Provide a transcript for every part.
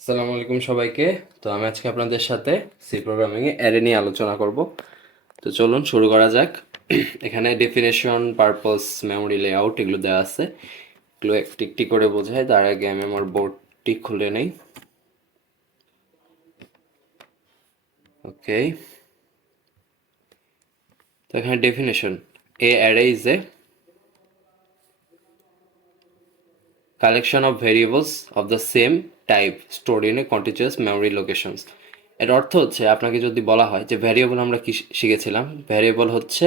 আসসালামু আলাইকুম সবাইকে। তো আমি আজকে আপনাদের সাথে সি প্রোগ্রামিংয়ে অ্যারে নিয়ে আলোচনা করব। তো চলুন শুরু করা যাক। এখানে ডেফিনেশন, পারপস, মেমোরি লেআউট এগুলো দেওয়া আছে। এগুলো একটি একটি করে বোঝায়। তার আগে আমি আমার বোর্ডটি খুলে নেই। ওকে, তো এখানে definition, A array is a collection of variables of the same type stored in a contiguous memory locations. এর অর্থ হচ্ছে, আপনাকে যদি বলা হয় যে ভ্যারিয়েবল, আমরা কি শিখেছিলাম? ভ্যারিয়েবল হচ্ছে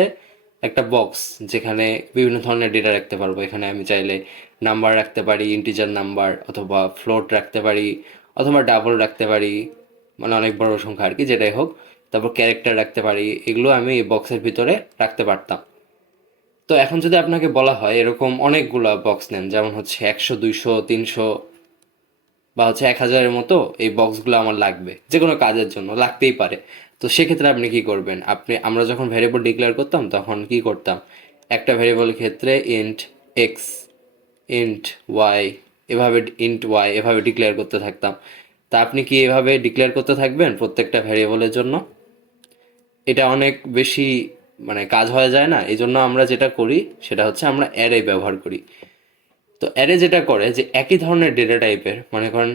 একটা বক্স যেখানে বিভিন্ন ধরনের ডেটা রাখতে পারবো। এখানে আমি চাইলে নাম্বার রাখতে পারি, ইন্টিজার নাম্বার, অথবা ফ্লোট রাখতে পারি, অথবা ডাবল রাখতে পারি, মানে অনেক বড় সংখ্যা আর কি, যেটাই হোক। তারপর ক্যারেক্টার রাখতে পারি। এগুলো আমি এই বক্সের ভিতরে রাখতে পারতাম। তো এখন যদি আপনাকে বলা হয় এরকম অনেকগুলা বক্স নেন, যেমন হচ্ছে 100, 200, 300 বা হচ্ছে 1000-এর মতো এই বক্সগুলো আমার লাগবে, যে কোনো কাজের জন্য লাগতেই পারে। তো সেক্ষেত্রে আপনি কি করবেন? আমরা যখন ভ্যারিয়েবল ডিক্লেয়ার করতাম তখন কি করতাম? একটা ভ্যারিয়েবলের ক্ষেত্রে ইন্ট এক্স, ইন্ট ওয়াই, এভাবে ডিক্লেয়ার করতে থাকতাম। তা আপনি কি এভাবে ডিক্লেয়ার করতে থাকবেন প্রত্যেকটা ভ্যারিয়েবলের জন্য? এটা অনেক বেশি মানে কাজ হয়ে যায় না? এই জন্য আমরা যেটা করি সেটা হচ্ছে আমরা অ্যারে ব্যবহার করি। তো অ্যারে যেটা করে যে একই ধরনের ডেটা টাইপের, মনে করেন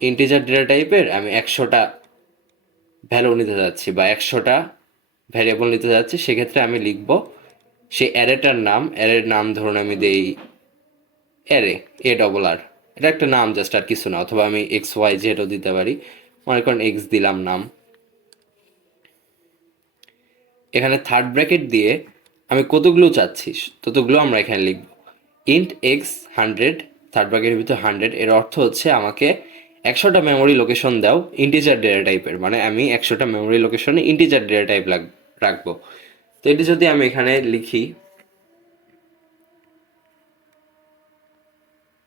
ইন্টিজার ডেটা টাইপের আমি 100টা ভ্যালু নিতে যাচ্ছি বা 100টা ভ্যারিয়েবল নিতে যাচ্ছি, সেক্ষেত্রে আমি লিখব সেই অ্যারের নাম ধরুন আমি দেই অ্যারে, ARR। এটা একটা নাম জাস্ট, আর কিছু না। অথবা আমি XYZও দিতে পারি, মনে করেন এক্স দিলাম নাম। এখানে থার্ড ব্র্যাকেট দিয়ে আমি কতগুলো চাচ্ছি ততগুলো আমরা এখানে লিখব। ইন্ট এক্স 100, থার্ড ব্র্যাকেটের ভিতর 100, এর অর্থ হচ্ছে আমাকে 100টা মেমোরি লোকেশন দাও ইন্টিজার ডেটা টাইপের, মানে আমি 100টা মেমোরি লোকেশনে ইন্টিজার ডেটা টাইপ রাখবো। তো এটি যদি আমি এখানে লিখি,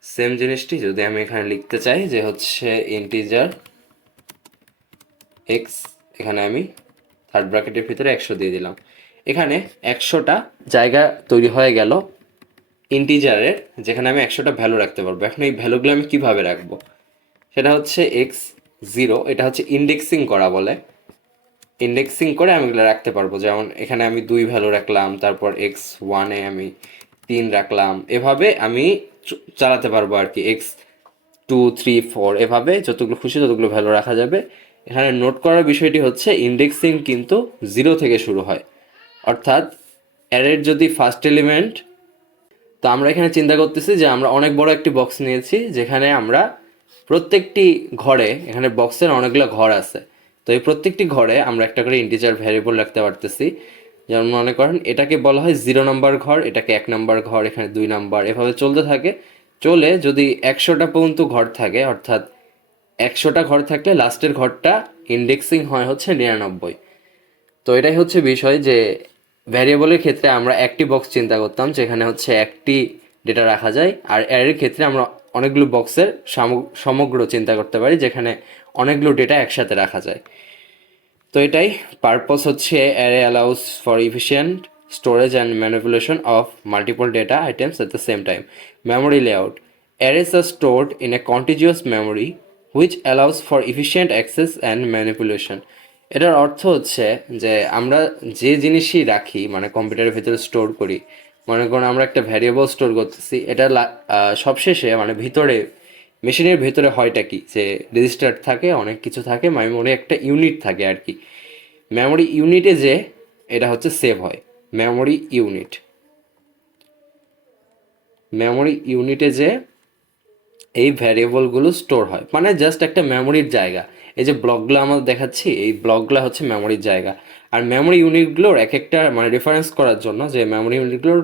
সেম জিনিসটি যদি আমি এখানে লিখতে চাই যে হচ্ছে ইন্টিজার এক্স, এখানে আমি থার্ড ব্র্যাকেটের ভিতরে 100 দিয়ে দিলাম। এখানে 100টা জায়গা তৈরি হয়ে গেল ইন্টিজারের, যেখানে আমি 100টা ভ্যালু রাখতে পারবো। এখন এই ভ্যালুগুলো আমি কিভাবে রাখবো? সেটা হচ্ছে x0, এটা হচ্ছে ইন্ডেক্সিং করা বলে। ইন্ডেক্সিং করে আমি এগুলো রাখতে পারবো। যেমন এখানে আমি 2 ভ্যালু রাখলাম, তারপর x1-এ আমি 3 রাখলাম। এভাবে আমি চালাতে পারবো আর কি। x2, 3, 4 এভাবে যতগুলো খুশি ততগুলো ভ্যালু রাখা যাবে। এখানে নোট করার বিষয়টি হচ্ছে ইন্ডেক্সিং কিন্তু 0 থেকে শুরু হয়। অর্থাৎ অ্যারের যদি ফার্স্ট এলিমেন্ট, তো আমরা এখানে চিন্তা করতেছি যে আমরা অনেক বড় একটি বক্স নিয়েছি, যেখানে আমরা প্রত্যেকটি ঘরে, এখানে বক্সের অনেকগুলো ঘর আছে। তো এই প্রত্যেকটি ঘরে আমরা একটা করে ইন্টিজার ভ্যারিয়েবল রাখতে পারতেছি। যেমন মনে করেন এটাকে বলা হয় 0 নম্বর ঘর, এটাকে 1 নম্বর ঘর, এখানে 2 নম্বর, এভাবে চলতে থাকে। চলে যদি 100টা পর্যন্ত ঘর থাকে, অর্থাৎ 100টা ঘর থাকলে লাস্টের ঘরটা ইন্ডেক্সিং হয় হচ্ছে 99। তো এটাই হচ্ছে বিষয় যে ভ্যারিয়েবলের ক্ষেত্রে আমরা একটি বক্স চিন্তা করতাম যেখানে হচ্ছে একটি ডেটা রাখা যায়, আর অ্যারের ক্ষেত্রে আমরা অনেকগুলো বক্সের সমগ্র চিন্তা করতে পারি, যেখানে অনেকগুলো ডেটা একসাথে রাখা যায়। তো এটাই পারপস হচ্ছে array allows for efficient storage and manipulation of multiple data items at the same time. Memory layout, arrays are stored in a contiguous memory which allows for efficient access and manipulation. এটার অর্থ হচ্ছে যে আমরা যে জিনিসই রাখি, মানে কম্পিউটারের ভিতরে স্টোর করি, মনে করুন আমরা একটা ভ্যারিয়েবল স্টোর করতেছি, এটা সবশেষে মানে ভিতরে, মেশিনের ভেতরে হয়টা কি যে রেজিস্টার থাকে, অনেক কিছু থাকে, মেমোরি একটা ইউনিট থাকে আর কি। মেমোরি ইউনিটে যে এটা হচ্ছে সেভ হয়। মেমোরি ইউনিট, মেমোরি ইউনিটে যে এই ভ্যারিয়েবলগুলো স্টোর হয়, মানে জাস্ট একটা মেমোরির জায়গা। এই যে ব্লকগুলো আমরা দেখাচ্ছি, এই ব্লকগুলো হচ্ছে মেমোরির জায়গা। আর মেমোরি ইউনিটগুলোর এক একটা মানে রেফারেন্স করার জন্য যে মেমোরি ইউনিটগুলোর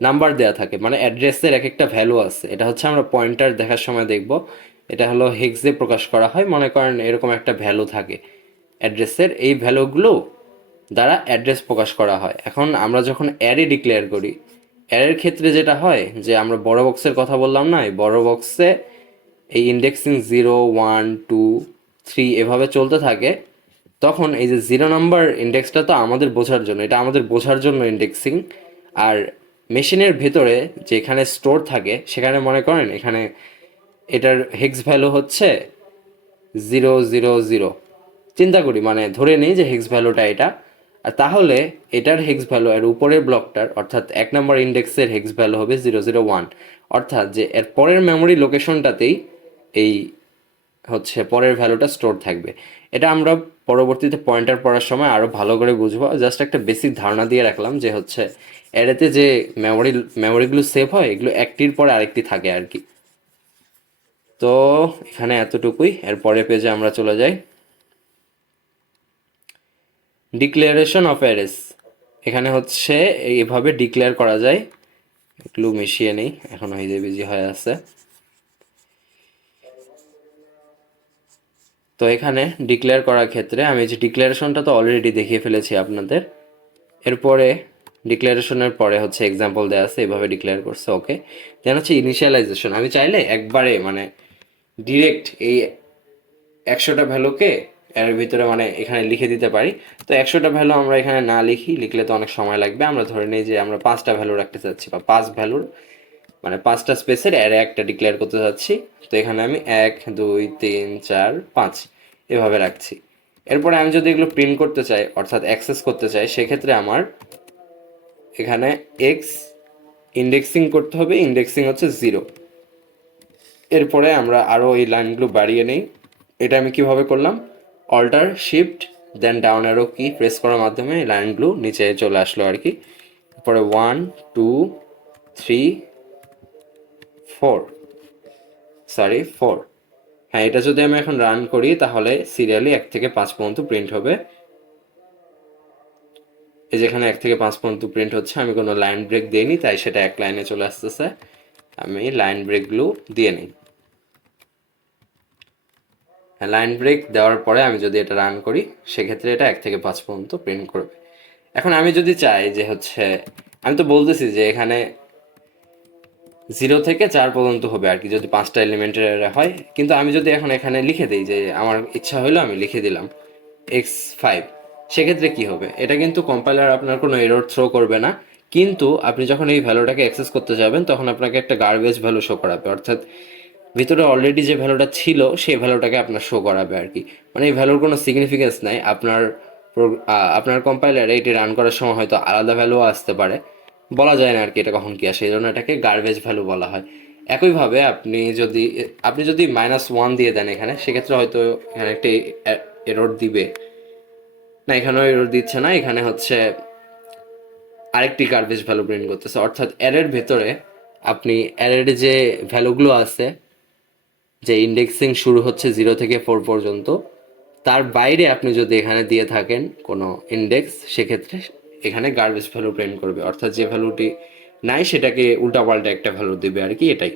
নাম্বার দেওয়া থাকে, মানে অ্যাড্রেসের এক একটা ভ্যালু আছে। এটা হচ্ছে আমরা পয়েন্টার দেখার সময় দেখব, এটা হলো হেক্সে প্রকাশ করা হয়। মনে করেন এরকম একটা ভ্যালু থাকে অ্যাড্রেসের, এই ভ্যালুগুলো দ্বারা অ্যাড্রেস প্রকাশ করা হয়। এখন আমরা যখন অ্যারে ডিক্লেয়ার করি, অ্যারের ক্ষেত্রে যেটা হয় যে আমরা বড় বক্সের কথা বললাম না, এই বড় বক্সে এই ইন্ডেক্সিং 0, 1, 2, 3 এভাবে চলতে থাকে। তখন এই যে 0 নম্বর ইন্ডেক্সটা তো আমাদের বোঝার জন্য, এটা আমাদের বোঝার জন্য ইন্ডেক্সিং। আর মেশিনের ভেতরে যেখানে স্টোর থাকে সেখানে মনে করেন এখানে এটার হেক্স ভ্যালু হচ্ছে 0 0 0। চিন্তা করি, মানে ধরে নিই যে হেক্স ভ্যালুটা এটা, আর তাহলে এটার হেক্স ভ্যালু এর উপরের ব্লকটার অর্থাৎ 1 নম্বর ইন্ডেক্সের হেক্স ভ্যালু হবে 0 0 1, অর্থাৎ যে এর পরের মেমোরি লোকেশনটাতেই এই হচ্ছে পরের ভ্যালুটা স্টোর থাকবে। এটা আমরা পরবর্তীতে পয়েন্টার পড়ার সময় আরও ভালো করে বুঝবো, জাস্ট একটা বেসিক ধারণা দিয়ে রাখলাম যে হচ্ছে অ্যারেতে যে মেমোরিগুলো সেভ হয় এগুলো একটির পরে আরেকটি থাকে আর কি। তো এখানে এতটুকুই, এর পরের পেজে আমরা চলে যাই। ডিক্লারেশন অফ অ্যারেস, এখানে হচ্ছে এইভাবে ডিক্লেয়ার করা যায়। এগুলো মিশিয়ে নেই, এখন হয়ে বিজি হয়ে আছে। তো এখানে ডিক্লেয়ার করার ক্ষেত্রে আমি যে ডিক্লারেশনটা তো অলরেডি দেখিয়ে ফেলেছি আপনাদের। এরপরে ডিক্লারেশনের পরে হচ্ছে এক্সাম্পল দেওয়া আছে, এভাবে ডিক্লেয়ার করছে, ওকে। দেন হচ্ছে ইনিশিয়ালাইজেশন, আমি চাইলে একবারে মানে ডিরেক্ট এই 100টা ভ্যালুকে এর ভিতরে মানে এখানে লিখে দিতে পারি। তো 100টা ভ্যালু আমরা এখানে না লিখলে তো অনেক সময় লাগবে। আমরা ধরে নিই যে আমরা 5টা ভ্যালু রাখতে চাচ্ছি, বা 5 ভ্যালুর মানে 5টা স্পেসের অ্যারে একটা ডিক্লেয়ার করতে চাচ্ছি। তো এখানে আমি 1 2 3 4 5 এভাবে রাখছি। এরপরে আমি যদি এগুলো প্রিন্ট করতে চাই অর্থাৎ অ্যাক্সেস করতে চাই, সেক্ষেত্রে আমার এখানে এক্স ইন্ডেক্সিং করতে হবে, ইন্ডেক্সিং হচ্ছে 0। এরপরে আমরা আরও এই লাইনগুলো বাড়িয়ে নেই। এটা আমি কিভাবে করলাম, alter shift then down arrow key press করার মাধ্যমে এই লাইনগুলো নিচে চলে আসলো আর কি। তারপরে 1 2 3 4, সরি 4। হ্যাঁ, এটা যদি আমি এখন রান করি তাহলে সিরিয়ালি 1 থেকে 5 পর্যন্ত প্রিন্ট হবে। এই যেখানে 1 থেকে 5 পর্যন্ত প্রিন্ট হচ্ছে, আমি কোনো লাইন ব্রেক দিইনি তাই সেটা এক লাইনে চলে আসতেছে। আমি লাইন ব্রেকগুলো দিয়ে নিই। হ্যাঁ, লাইন ব্রেক দেওয়ার পরে আমি যদি এটা রান করি সেক্ষেত্রে এটা 1 থেকে 5 পর্যন্ত প্রিন্ট করবে। এখন আমি যদি চাই যে হচ্ছে, আমি তো বলতেছি যে এখানে 0 থেকে 4 পর্যন্ত হবে আর কি যদি 5টা এলিমেন্টের হয়, কিন্তু আমি যদি এখন এখানে লিখে দিই যে আমার ইচ্ছা হলো আমি লিখে দিলাম x5, সেক্ষেত্রে কি হবে, এটা কিন্তু কম্পাইলার আপনার কোনো এরর থ্রো করবে না। কিন্তু আপনি যখন এই ভ্যালুটাকে অ্যাক্সেস করতে যাবেন তখন আপনাকে একটা গার্বেজ ভ্যালু শো করাবে, অর্থাৎ ভিতরে অলরেডি যে ভ্যালুটা ছিল সেই ভ্যালুটাকে আপনার শো করাবে আর কি। মানে এই ভ্যালুর কোনো সিগনিফিকেন্স নাই। আপনার কম্পাইলারে এটি রান করার সময় হয়তো আলাদা ভ্যালুও আসতে পারে, বলা যায় না আর কি এটা কখন কি আসে, এই জন্য এটাকে গার্বেজ ভ্যালু বলা হয়। একইভাবে আপনি যদি -1 দিয়ে দেন এখানে, সেক্ষেত্রে হয়তো এখানে একটি এরর দিবে না, এখানেও এরর দিচ্ছে না, এখানে হচ্ছে আরেকটি গার্বেজ ভ্যালু প্রিন্ট করতেছে। অর্থাৎ অ্যারের ভেতরে আপনি অ্যারের যে ভ্যালুগুলো আছে, যে ইন্ডেক্সিং শুরু হচ্ছে 0 থেকে 4 পর্যন্ত, তার বাইরে আপনি যদি এখানে দিয়ে থাকেন কোনো ইন্ডেক্স, সেক্ষেত্রে এখানে গার্বেজ ভ্যালু প্রিন্ট করবে, অর্থাৎ যে ভ্যালুটি নাই সেটাকে উল্টাপাল্টা একটা ভ্যালু দেবে আর কি, এটাই।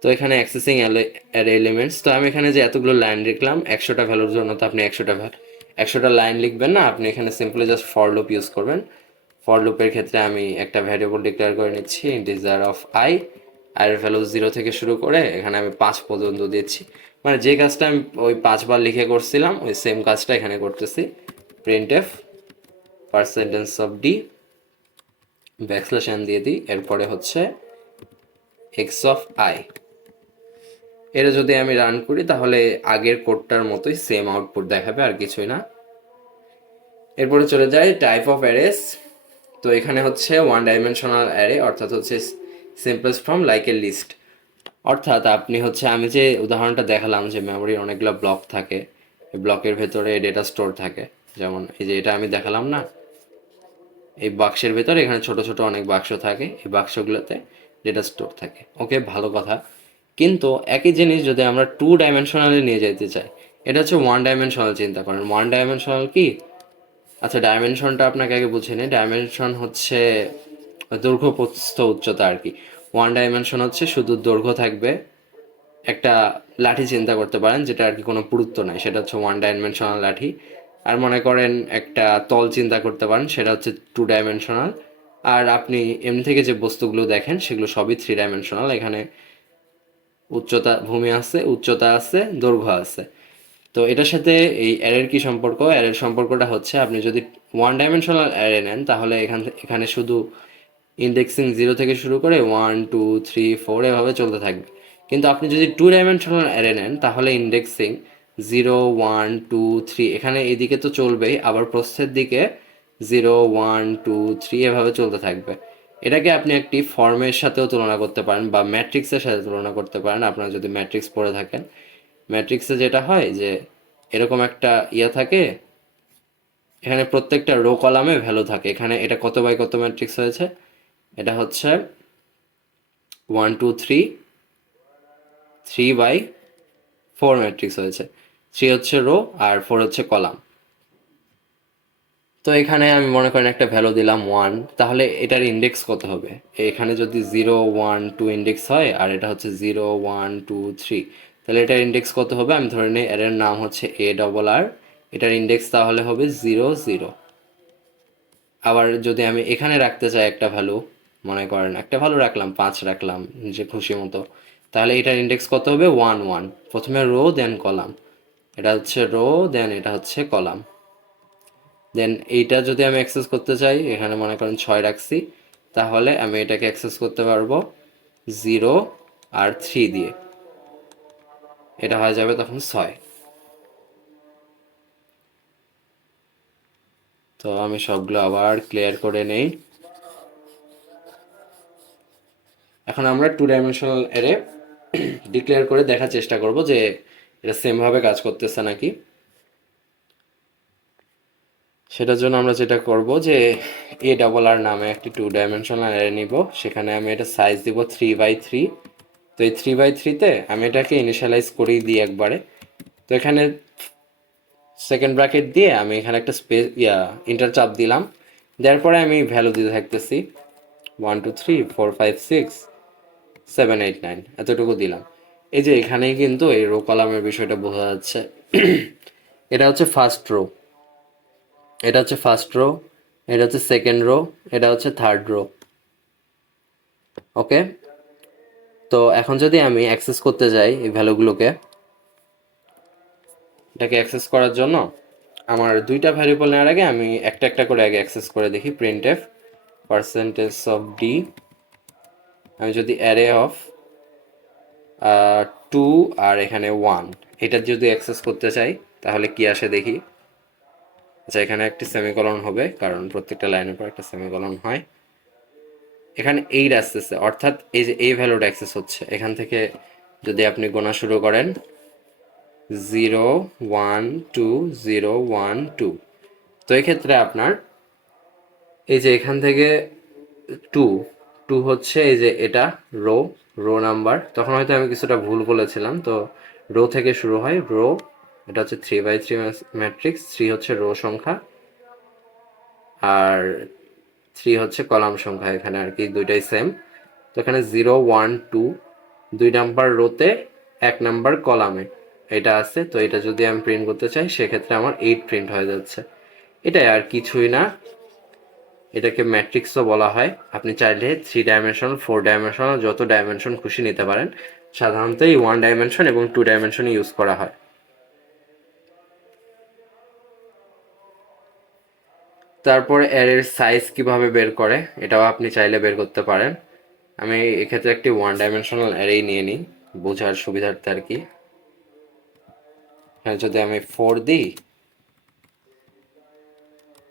তো এখানে অ্যাক্সেসিং অ্যারে এলিমেন্টস, তো আমি এখানে যে এতগুলো লাইন লিখলাম 100টা ভ্যালুর জন্য, তো আপনি 100টা লাইন লিখবেন না, আপনি এখানে simply just for loop use করবেন। ফর লুপের ক্ষেত্রে আমি একটা ভ্যারিয়েবল ডিক্লেয়ার করে নিচ্ছি, ইন্টিজার অফ আই, আর ভ্যালু 0 থেকে শুরু করে এখানে আমি 5 পর্যন্ত দিচ্ছি। মানে যে কাজটা আমি ওই 5বার লিখে করছিলাম ওই সেম কাজটা এখানে করতেছি। Print F পার্সেন্টেন্স of D backslash N দিয়ে দিই, এরপরে হচ্ছে এক্স অফ আই। এটা যদি আমি রান করি তাহলে আগের কোডটার মতোই সেম আউটপুট দেখাবে, আর কিছুই না। এরপরে চলে যায় টাইপ অফ অ্যারেস। তো এখানে হচ্ছে 1 ডাইমেনশনাল অ্যারে, অর্থাৎ হচ্ছে simplest form like a list. অর্থাৎ আপনি হচ্ছে আমি যে উদাহরণটা দেখালাম যে মেমোরির অনেকগুলো ব্লক থাকে, এই ব্লকের ভেতরে ডেটা স্টোর থাকে, যেমন এই যে এটা আমি দেখালাম না, এই বাক্সের ভেতরে এখানে ছোট ছোট অনেক বাক্স থাকে, এই বাক্সগুলোতে ডেটা স্টোর থাকে, ওকে, ভালো কথা। কিন্তু একই জিনিস যদি আমরা 2 ডাইমেনশনালে নিয়ে যেতে চাই, এটা হচ্ছে 1 ডাইমেনশনাল। চিন্তা করেন 1 ডাইমেনশনাল কি। আচ্ছা, ডাইমেনশনটা আপনাকে আগে বুঝে নিই। ডাইমেনশন হচ্ছে দৈর্ঘ্য প্রস্থ উচ্চতা আর কি। 1 ডাইমেনশন হচ্ছে শুধু দৈর্ঘ্য থাকবে, একটা লাঠি চিন্তা করতে পারেন যেটা আর কি কোনো পুরুত্ব নাই, সেটা হচ্ছে 1 ডাইমেনশনাল লাঠি। আর মনে করেন একটা তল চিন্তা করতে পারেন, সেটা হচ্ছে 2 ডাইমেনশনাল। আর আপনি এমনি থেকে যে বস্তুগুলো দেখেন সেগুলো সবই 3 ডাইমেনশনাল। এখানে উচ্চতা, ভূমি আছে, উচ্চতা আছে, দৈর্ঘ্য আছে। তো এটার সাথে এই অ্যারের কি সম্পর্ক, অ্যারের সম্পর্কটা হচ্ছে আপনি যদি 1 ডাইমেনশনাল অ্যারে নেন তাহলে এখানে শুধু ইন্ডেক্সিং 0 থেকে শুরু করে 1 2 3 4 এভাবে চলতে থাকবে। কিন্তু আপনি যদি টু ডাইমেনশনাল অ্যারে নেন তাহলে ইন্ডেক্সিং 0 1 2 3 এখানে এদিকে তো চলবেই, আবার প্রস্থের দিকে 0 1 2 3 এভাবে চলতে থাকবে। এটাকে আপনি একটি ফর্মের সাথেও তুলনা করতে পারেন বা ম্যাট্রিক্সের সাথে তুলনা করতে পারেন। আপনারা যদি ম্যাট্রিক্স পড়ে থাকেন, ম্যাট্রিক্সে যেটা হয় যে এরকম একটা ইয়ে থাকে, এখানে প্রত্যেকটা রো কলামে ভ্যালু থাকে। এখানে এটা কত বাই কত ম্যাট্রিক্স হয়েছে, এটা হচ্ছে 1 2 3 3/4 ম্যাট্রিক্স হয়েছে। 3 হচ্ছে রো আর 4 হচ্ছে কলাম। তো এখানে আমি মনে করেন একটা ভ্যালু দিলাম 1, তাহলে এটার ইন্ডেক্স কত হবে? এখানে যদি 0 1 2 ইন্ডেক্স হয় আর এটা হচ্ছে 0 1 2 3, তাহলে এটার ইন্ডেক্স কত হবে? আমি ধরে নিই এর নাম হচ্ছে এ ডবল আর, এটার ইন্ডেক্স তাহলে হবে 0 0। আবার যদি আমি এখানে রাখতে চাই একটা ভ্যালু, মনে করেন একটা ভ্যালু রাখলাম 5 রাখলাম যে খুশি মতো, তাহলে এটার ইন্ডেক্স কত হবে? 1 1। প্রথমে রো দেন কলাম, এটা হচ্ছে রো দেন এটা হচ্ছে কলাম। দেন এইটা যদি আমি অ্যাক্সেস করতে চাই, এখানে মনে করেন 6 রাখছি, তাহলে আমি এটাকে অ্যাক্সেস করতে পারবো 0 আর 3 দিয়ে, এটা হয়ে যাবে তখন 6। তো আমি সবগুলো আবার ক্লিয়ার করে নেই। এখন আমরা টু ডাইমেনশনাল অ্যারে ডিক্লেয়ার করে দেখার চেষ্টা করব যে এটা সেমভাবে কাজ করতেছে নাকি। সেটার জন্য আমরা যেটা করব যে এ ডাবল আর নামে একটি টু ডাইমেনশনাল অ্যারে নিব, সেখানে আমি এটা সাইজ দিব 3/3। তো এই 3/3-তে আমি এটাকে ইনিশিয়ালাইজ করেই দিই একবারে। তো এখানে সেকেন্ড ব্র্যাকেট দিয়ে আমি এখানে একটা স্পেস ইন্টার চাপ দিলাম, দেওয়ার পরে আমি ভ্যালু দিতে থাকতেছি 1 2 3 4 5 6 7 8 9 এতটুকু দিলাম। এই যে এখানেই কিন্তু এই রো কলামের বিষয়টা বোঝা যাচ্ছে। এটা হচ্ছে ফার্স্ট রো, এটা হচ্ছে ফার্স্ট রো, এটা হচ্ছে সেকেন্ড রো, এটা হচ্ছে থার্ড রো। ওকে, তো এখন যদি আমি অ্যাক্সেস করতে যাই এই ভ্যালুগুলোকে, এটাকে অ্যাক্সেস করার জন্য আমার দুইটা ভ্যারিয়েবল নেওয়ার আগে আমি একটা একটা করে আগে অ্যাক্সেস করে দেখি। প্রিন্টএফ পার্সেন্টেজ অফ ডি, আমি যদি অ্যারে অফ 2 আর এখানে 1 এটা যদি অ্যাক্সেস করতে চাই তাহলে কি আসে দেখি। আচ্ছা, এখানে একটি সেমিকলন হবে কারণ প্রত্যেকটা লাইনের পর একটা সেমিকলন হয়। এখানে 8 আসতেছে, অর্থাৎ এই যে এই ভ্যালুটা অ্যাক্সেস হচ্ছে। এখান থেকে যদি আপনি গোনা শুরু করেন 0 1 2 0 1 2, তো এক্ষেত্রে আপনার এই যে এখান থেকে 2 2 হচ্ছে এই যে এটা রো, রো নাম্বার। তখন হয়তো আমি কিছুটা ভুল বলেছিলাম, তো রো থেকে শুরু হয় রো, এটা হচ্ছে 3/3 ম্যাট্রিক্স। 3 হচ্ছে রো সংখ্যা আর 3 হচ্ছে কলাম সংখ্যা, এখানে আর কি দুইটাই সেম। তো এখানে 0 1 2 2 নাম্বার রোতে 1 নাম্বার কলামে এটা আছে। তো এটা যদি আমি প্রিন্ট করতে চাই সেক্ষেত্রে আমার 8 প্রিন্ট হয়ে যাচ্ছে। এটাই আর কিছুই না, এটাকে ম্যাট্রিক্সও বলা হয়। আপনি চাইলে 3 ডাইমেনশনাল 4 ডাইমেনশনাল যত ডাইমেনশন খুশি নিতে পারেন। সাধারণত এই 1 ডাইমেনশন এবং 2 ডাইমেনশন ইউজ করা হয়। তারপরে অ্যারের সাইজ কিভাবে বের করে এটাও আপনি চাইলে বের করতে পারেন। আমি এক্ষেত্রে একটি 1 ডাইমেনশনাল অ্যারেই নিয়ে নিই বোঝার সুবিধার্থে আর কি। হ্যাঁ, যদি আমি 4 দিই,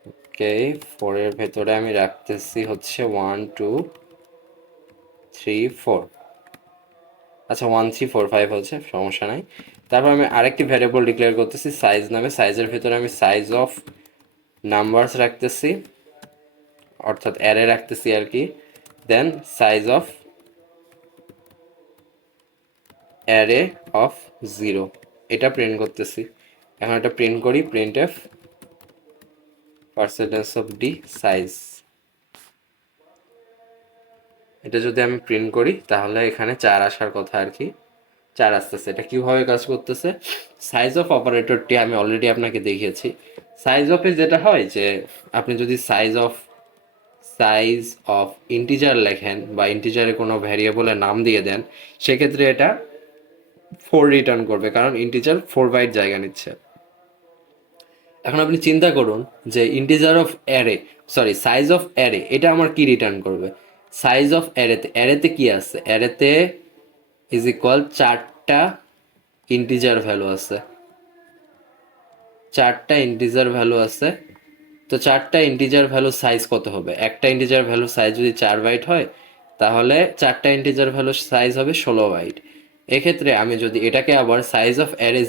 ওকে, 4 এর ভেতরে আমি রাখতেছি হচ্ছে 1 2 3 4। আচ্ছা, 1 3 4 5 হচ্ছে, সমস্যা নাই। তারপর আমি আরেকটি ভ্যারিয়েবল ডিক্লেয়ার করতেছি সাইজ নামে। সাইজের ভেতরে আমি সাইজ অফ নাম্বারস রাখতেছি, অর্থাৎ অ্যারে রাখতেছি আর কি। দেন সাইজ অফ অ্যারে অফ 0 এটা প্রিন্ট করতেছি। এখন এটা প্রিন্ট করি, print F percentage of D size. এটা যদি আমি প্রিন্ট করি তাহলে এখানে 4 আসার কথা আর কি, 4 আসতেছে। এটা কিভাবে কাজ করতেছে? সাইজ অফ অপারেটরটি আমি অলরেডি আপনাকে দেখিয়েছি। সাইজ অফে যেটা হয় যে আপনি যদি সাইজ অফ ইন্টিজার লেখেন বা ইন্টিজারে কোনো ভ্যারিয়েবলের নাম দিয়ে দেন, সেক্ষেত্রে এটা 4 রিটার্ন করবে, কারণ ইন্টিজার 4 বাইট জায়গা নিচ্ছে। এখন আপনি চিন্তা করুন যে integer of array, sorry size of array, এটা আমার কি রিটার্ন করবে? সাইজ অফ অ্যারেতে কি আছে, অ্যারেতে ইজ ইকুয়াল 4টা ইন্টিজার ভ্যালু আছে, 4টা ইন্টিজার ভ্যালু আছে। তো 4টা ইন্টিজার ভ্যালু সাইজ কত হবে? একটা ইন্টিজার ভ্যালু সাইজ যদি 4 বাইট হয় তাহলে 4টা ইন্টিজার ভ্যালু সাইজ হবে 16 বাইট। এক্ষেত্রে আমি যদি এটাকে আবার সাইজ অফ অ্যারে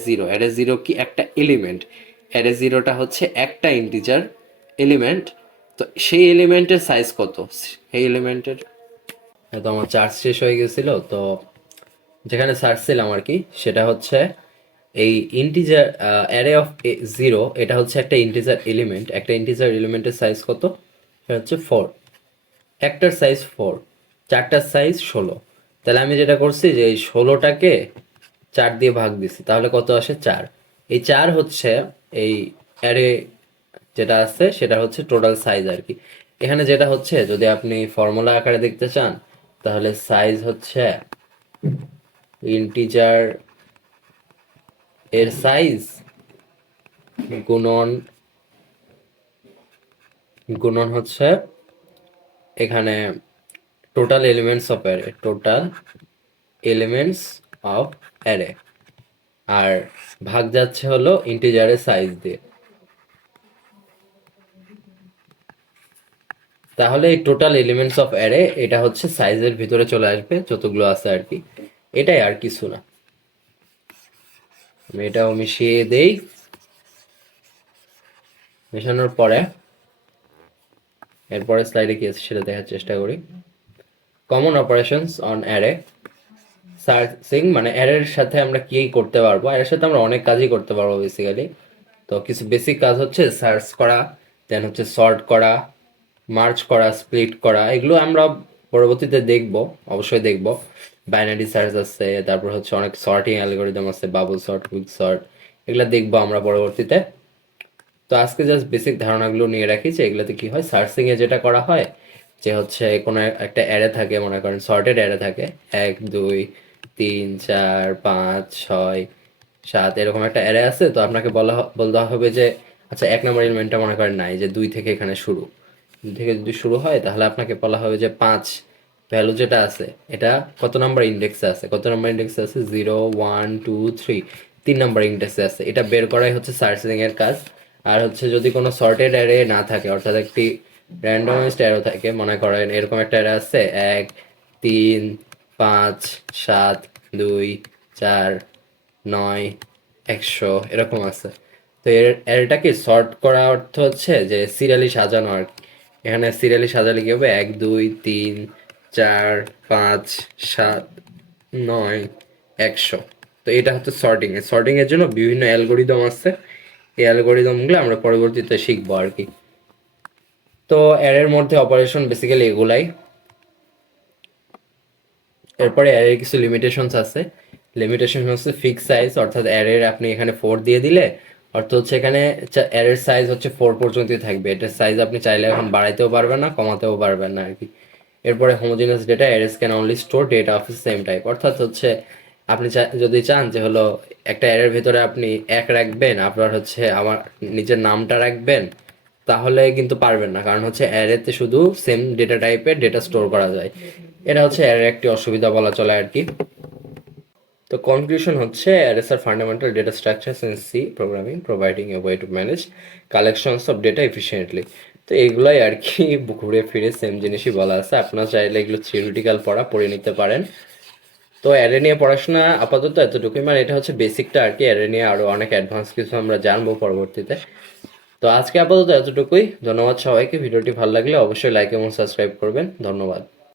জিরো কি একটা এলিমেন্ট, অ্যারে জিরোটা হচ্ছে একটা ইন্টিজার এলিমেন্ট, তো সেই এলিমেন্টের সাইজ কত, সেই এলিমেন্টের, তো আমার চার্জ শেষ হয়ে গেছিল, তো যেখানে সার্চ ছিলাম আর কি সেটা হচ্ছে এই ইন্টিজার অ্যারে অফ জিরো, এটা হচ্ছে একটা ইন্টিজার এলিমেন্ট, একটা ইন্টিজার এলিমেন্টের সাইজ কত, সেটা হচ্ছে 4, একটার সাইজ 4, চারটার সাইজ 16। তাহলে আমি যেটা করছি যে এই 16টাকে 4 দিয়ে ভাগ দিছি, তাহলে কত আসে 4। এই 4 হচ্ছে এই অ্যারে যেটা আছে সেটা হচ্ছে টোটাল সাইজ আর কি। এখানে যেটা হচ্ছে যদি আপনি ফর্মুলা আকারে দেখতে চান তাহলে সাইজ হচ্ছে ইন্টিজার এর সাইজ গুণন গুণন হচ্ছে এখানে total elements of array, total elements of array, আর ভাগ যাচ্ছে হলো ইন্টিজারের সাইজ দিয়ে। তাহলে এই টোটাল এলিমেন্টস অফ অ্যারে এটা হচ্ছে সাইজের ভিতরে চলে আসবে যতগুলো আছে আর কি, এটাই আর কিছু না। আমি এটাও মিশিয়ে দেই, মেশানোর পরে এরপরে স্লাইডে কি আছে সেটা দেখার চেষ্টা করি। Common operations on array, searching মানে অ্যারের সাথে আমরা কি করতে পারবো, অ্যারের সাথে আমরা অনেক কাজই করতে পারবো বেসিক্যালি। তো কিছু বেসিক কাজ হচ্ছে সার্চ করা, দেন হচ্ছে সর্ট করা, মার্চ করা, স্প্লিট করা, এগুলো আমরা পরবর্তীতে দেখব, অবশ্যই দেখব। বাইনারি সার্চ আছে, তারপর হচ্ছে অনেক সর্টিং অ্যালগোরিদম আছে, বাবল সর্ট, কুইক সর্ট, এগুলো দেখবো আমরা পরবর্তীতে। তো আজকে জাস্ট বেসিক ধারণাগুলো নিয়ে রাখি যে এগুলোতে কি হয়। সার্চিং এ যেটা করা হয় যে হচ্ছে কোনো একটা অ্যারে থাকে, মনে করেন সর্টেড অ্যারে থাকে 1 2 3 4 5 6 7, এরকম একটা অ্যারে আছে। তো আপনাকে বলতে হবে যে আচ্ছা 1 নম্বর এলিমেন্টটা মনে করেন নাই, যে 2 থেকে এখানে শুরু, 2 থেকে যদি শুরু হয় তাহলে আপনাকে বলা হবে যে 5 ভ্যালু যেটা আছে এটা কত নাম্বার ইন্ডেক্সে আছে, কত নাম্বার ইন্ডেক্সে আছে, 0 1 2 3, 3 নম্বর ইন্ডেক্সে আছে। এটা বের করাই হচ্ছে সার্চিং এর কাজ। আর হচ্ছে যদি কোনো সর্টেড অ্যারে না থাকে, অর্থাৎ একটি র্যান্ডমাইজড অ্যারো থাকে, মনে করেন এরকম একটা অ্যারে আছে 1 3 5 7 2 4 9 100 এরকম আছে। তো এটাকে সর্ট করা অর্থ হচ্ছে যে সিরিয়ালি সাজানো আর কি। এখানে সিরিয়ালি সাজালে কি হবে, 1 2 3 4 5 7 9 100। তো এটা হচ্ছে সর্টিং। সর্টিং এর জন্য বিভিন্ন অ্যালগোরিদম আছে, এই অ্যালগোরিদমগুলো আমরা পরবর্তীতে শিখবো আর কি। তো অ্যারের মধ্যে অপারেশন বেসিক্যালি এগুলাই। এরপরে অ্যারের কিছু লিমিটেশনস আছে। লিমিটেশন হচ্ছে ফিক্স সাইজ, অর্থাৎ অ্যারের আপনি এখানে 4 দিয়ে দিলে অর্থ হচ্ছে এখানে অ্যারের সাইজ হচ্ছে 4 পর্যন্তই থাকবে, এটার সাইজ আপনি চাইলে এখন বাড়াইতেও পারবেন না, কমাতেও পারবেন না আর কি। এরপরে homogeneous data, arrays can only store data of same type, অর্থাৎ হচ্ছে আপনি যদি চান যে হলো একটা অ্যারের ভিতরে আপনি 1 রাখবেন, আপনার হচ্ছে আমার নিজের নামটা রাখবেন, তাহলে কিন্তু পারবেন না, কারণ হচ্ছে অ্যারেতে শুধু সেম ডেটা টাইপের ডেটা স্টোর করা যায়। এটা হচ্ছে অ্যারের একটি অসুবিধা বলা চলে আর কি। তো কনক্লুশন হচ্ছে arrays are fundamental data structures in C programming, providing a way to manage collections of data efficiently. তো এগুলাই আর কি ঘুরে ফিরে সেম জিনিসই বলা আছে, আপনারা চাইলে এগুলো থিওরিটিক্যাল পড়ে নিতে পারেন। তো অ্যারে নিয়ে পড়াশোনা আপাতত এতটুকুই, মানে এটা হচ্ছে বেসিকটা আর কি। অ্যারে নিয়ে আরও অনেক অ্যাডভান্স কিছু আমরা জানবো পরবর্তীতে। তো আজকে আপাতত এতটুকুই। ধন্যবাদ সবাইকে। ভিডিওটি ভালো লাগলে অবশ্যই লাইক এবং সাবস্ক্রাইব করবেন। ধন্যবাদ।